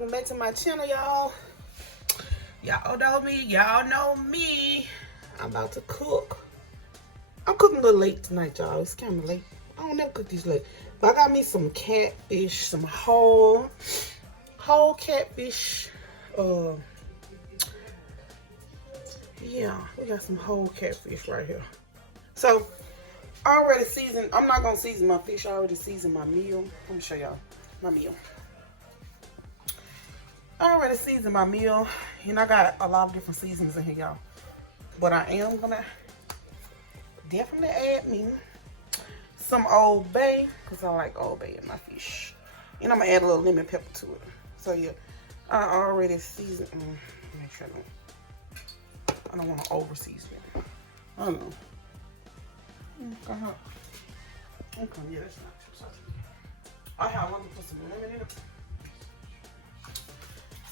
welcome back to my channel, y'all. Y'all know me, y'all know me. I'm about to cook. I'm cooking a little late tonight, y'all. It's kind of late. I don't never cook these late. But I got me some catfish, some whole catfish. Yeah, we got some whole catfish right here. So, I already seasoned. I'm not gonna season my fish. I already seasoned my meal. Let me show y'all my meal. I already seasoned my meal, and I got a lot of different seasonings in here, y'all. But I am gonna definitely add me some Old Bay, because I like Old Bay in my fish. And I'm gonna add a little lemon pepper to it. So yeah, I already seasoned. Make sure I don't want to over season it. I don't know. Okay, yeah, that's not too salty. I want to put some lemon in it.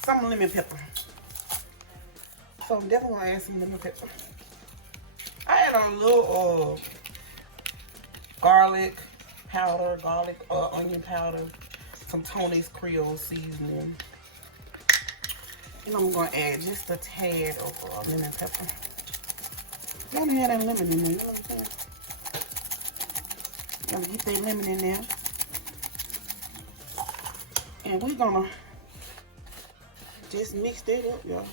Some lemon pepper. So I'm definitely gonna add some lemon pepper. I add a little garlic powder, onion powder, some Tony's Creole seasoning. And I'm gonna add just a tad of lemon pepper. You want to add that lemon in there, you know what I'm saying? Gotta get that lemon in there. And we're gonna just mix that up, y'all.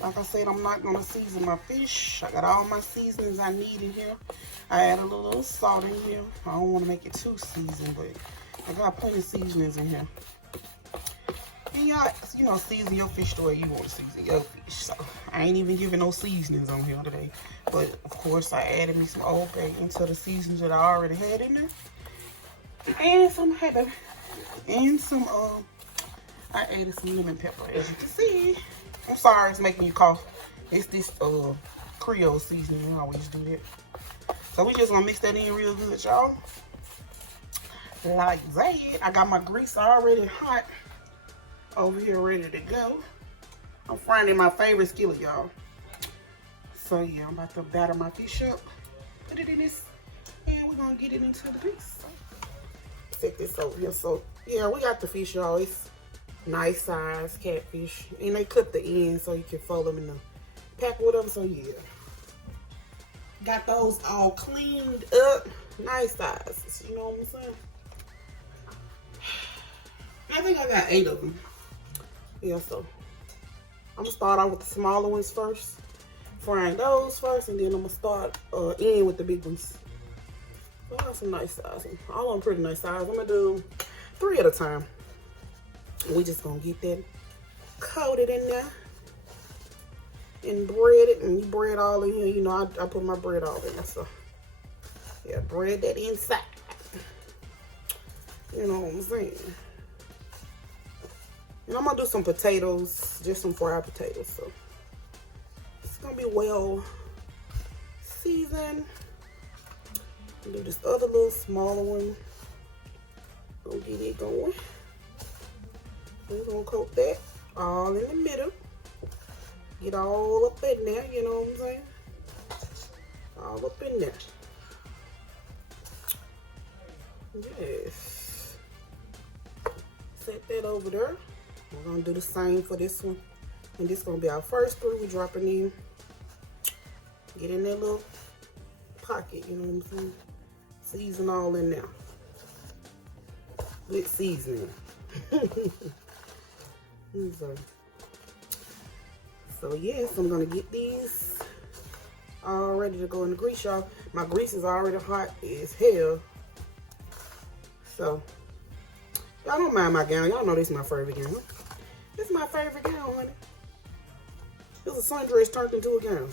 Like I said, I'm not gonna season my fish. I got all my seasonings I need in here. I add a little salt in here. I don't want to make it too seasoned, but I got plenty of seasonings in here. And y'all, you know, season your fish the way you want to season your fish. So I ain't even giving no seasonings on here today. But of course, I added me some Old Bay into the seasonings that I already had in there. And some, hey baby, and some I added some lemon pepper, as you can see. I'm sorry it's making you cough. It's this Creole seasoning. I always do that. So we just gonna mix that in real good, y'all. Like that. I got my grease already hot over here ready to go. I'm frying in my favorite skillet, y'all. So yeah, I'm about to batter my fish up. Put it in this, and we're gonna get it into the grease. Set this over here. So yeah, we got the fish, y'all. It's nice size catfish, and they cut the ends so you can fold them in the pack with them. So yeah, got those all cleaned up, nice sizes. You know what I'm saying? I think I got 8 of them. Yeah, so I'm gonna start out with the smaller ones first, frying those first, and then I'm gonna start in with the big ones. So I got some nice size. All of them pretty nice size. I'm gonna do 3 at a time. We just gonna get that coated in there and bread it, and you bread all in here. You know, I put my bread all in there, so yeah, bread that inside. You know what I'm saying? And I'm gonna do some potatoes, just some fried potatoes. So it's gonna be well seasoned. I'll do this other little smaller one. Gonna get it going. We're gonna coat that all in the middle. Get all up in there, you know what I'm saying? All up in there. Yes. Set that over there. We're gonna do the same for this one. And this is gonna be our first 3 we're dropping in. Get in that little pocket, you know what I'm saying? Season all in there. Good seasoning. So yes, I'm gonna get these all ready to go in the grease, y'all. My grease is already hot as hell. So y'all don't mind my gown. Y'all know this is my favorite gown. This is my favorite gown, honey. This is a sundress turned into a gown.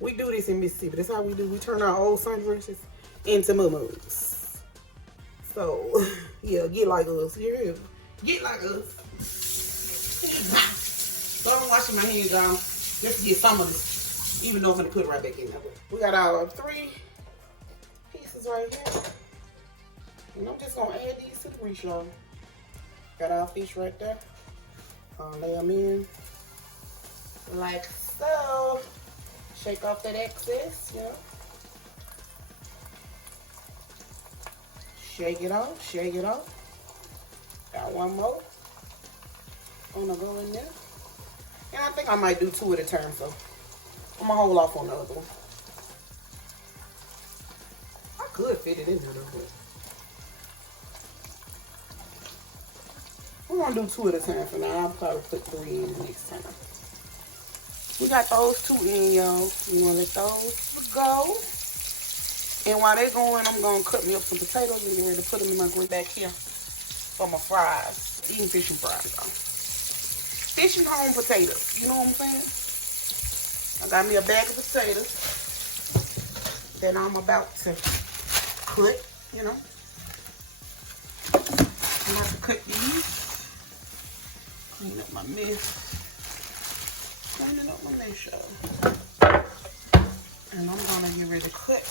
We do this in Mississippi. That's how we do. We turn our old sundresses into muumuus. So yeah, get like us. You hear me? Get like us. So I'm washing my hands, y'all, just to get some of this, even though I'm gonna put it right back in there. We got our 3 pieces right here, and I'm just gonna add these to the grease, y'all. Got our fish right there. Lay them in like so. Shake off that excess, yeah. Shake it off, shake it off. Got one more. gonna go in there. And I think I might do 2 at a time, so I'm gonna hold off on the other one. I could fit it in there though, but we're gonna do 2 at a time for now. I'll probably put 3 in the next time. We got those 2 in, y'all. You wanna let those go. And while they're going, I'm gonna cut me up some potatoes and get ready to put them in my grill back here for my fries. Eating fish and fries, y'all. Fish and home potatoes, you know what I'm saying? I got me a bag of potatoes that I'm about to cut, you know. I'm about to cut these. Clean up my mess. Cleaning up my mess, y'all. And I'm gonna get ready to cut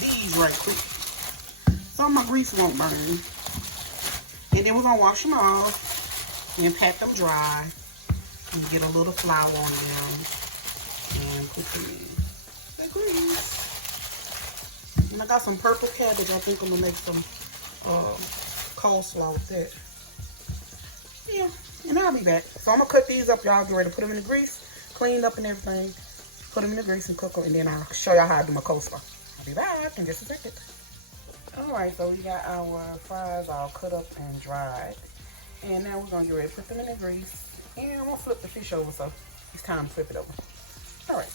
these right quick, so my grease won't burn. And then we're gonna wash them off and pat them dry and get a little flour on them and put them in the grease. And I got some purple cabbage. I think I'm gonna make some coleslaw with that. Yeah, and I'll be back. So I'm gonna cut these up, y'all. Get ready to put them in the grease, cleaned up and everything. Put them in the grease and cook them, and then I'll show y'all how I do my coleslaw. I'll be back in just a second. Alright, so we got our fries all cut up and dried. And now we're going to get ready to put them in the grease. And I'm going to flip the fish over, so it's time to flip it over. Alright.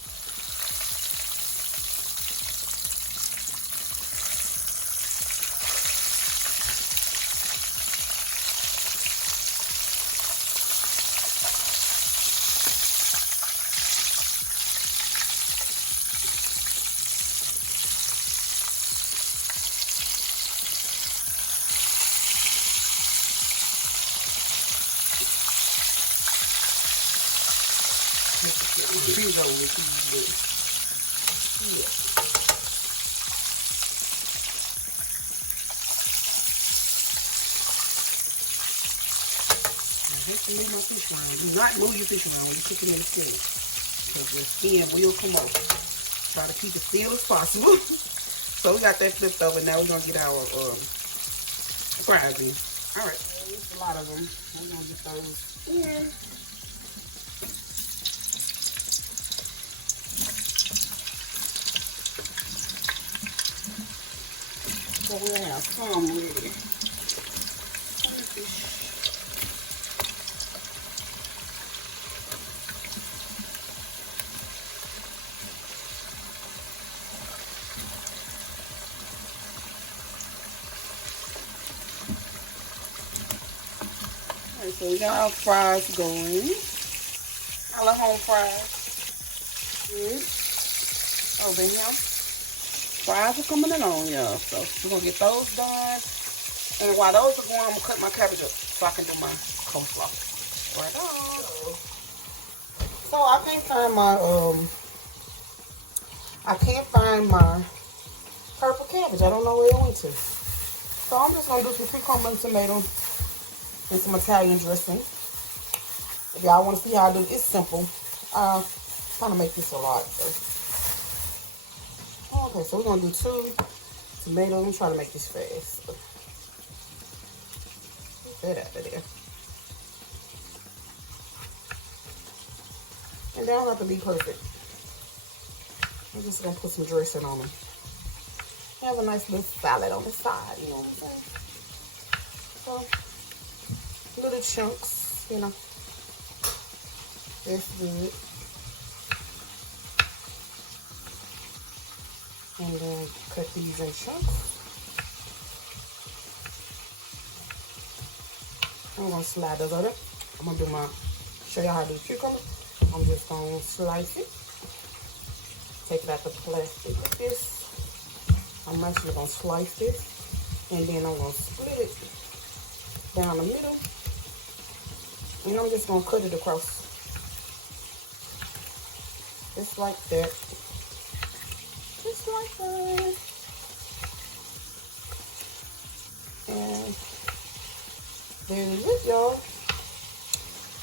Big old piece, yeah. I have to move my fish around. Do not move your fish around when you're cooking in the skillet, because the skin will come off. Try to keep it still as possible. So we got that flipped over. Now we're gonna get our fries in. All right, there's a lot of them. We're gonna get those in. So we have some ready. Alright, so we got our fries going. Our home fries. Over here. Fries are coming along, y'all. So we're gonna get those done. And while those are going, I'm gonna cut my cabbage up so I can do my coleslaw. Right on. So I can't find my purple cabbage. I don't know where it went to. So I'm just gonna do some cucumber and tomato and some Italian dressing. If y'all want to see how I do it, it's simple. I'm trying to make this a lot. So. Okay, so we're gonna do 2 tomatoes. I'm trying to make this fast. Get that out of there. And they don't have to be perfect. I'm just gonna put some dressing on them. Have a nice little salad on the side, you know what I'm saying? So, little chunks, you know. That's good. And then cut these in chunks. I'm gonna slide those over. I'm gonna do show y'all how to do cucumber. I'm just gonna slice it. Take it out the plastic like this. I'm actually gonna slice this. And then I'm gonna split it down the middle. And I'm just gonna cut it across. Just like that. Just like that. And there it is, y'all.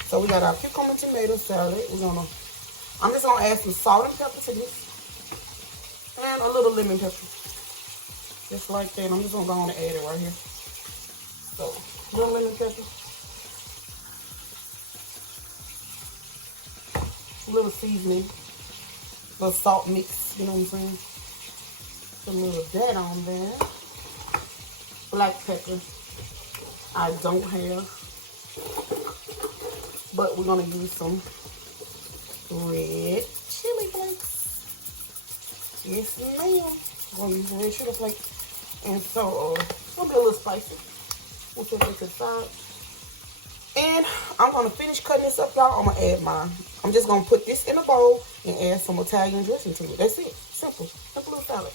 So we got our cucumber tomato salad. I'm just gonna add some salt and pepper to this. And a little lemon pepper. Just like that. I'm just gonna go on and add it right here. So, little lemon pepper. A little seasoning, a little salt mix, you know what I'm saying? Put a little of that on there. Black pepper, I don't have, but we're gonna use some red chili flakes. Yes, ma'am. We're gonna use red chili flakes, and so it'll be a little spicy. We'll put this aside. And I'm gonna finish cutting this up, y'all. I'm gonna add mine. I'm just gonna put this in a bowl and add some Italian dressing to it. That's it. Simple. Simple little salad.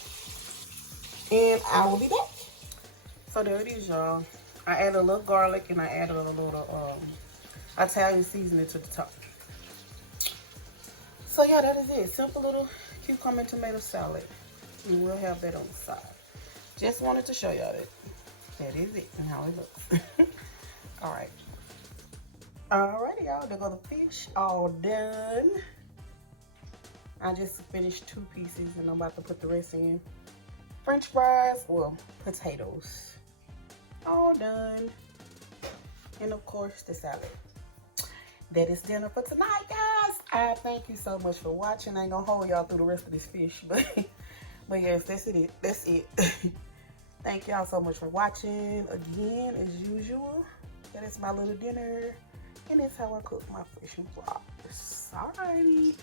And I will be back. So there it is, y'all. I added a little garlic and I added a little Italian seasoning to the top. So yeah, that is it. Simple little cucumber and tomato salad. And we'll have that on the side. Just wanted to show y'all that. That is it and how it looks. Alright. Alrighty, y'all. There go the fish. All done. I just finished 2 pieces and I'm about to put the rest in. French fries, well, potatoes. All done. And of course, the salad. That is dinner for tonight, guys. I thank you so much for watching. I ain't gonna hold y'all through the rest of this fish, but yes, that's it. That's it. Thank y'all so much for watching. Again, as usual, that is my little dinner, and it's how I cook my fish and fries. Alrighty,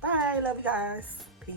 bye. Love you guys. Peace.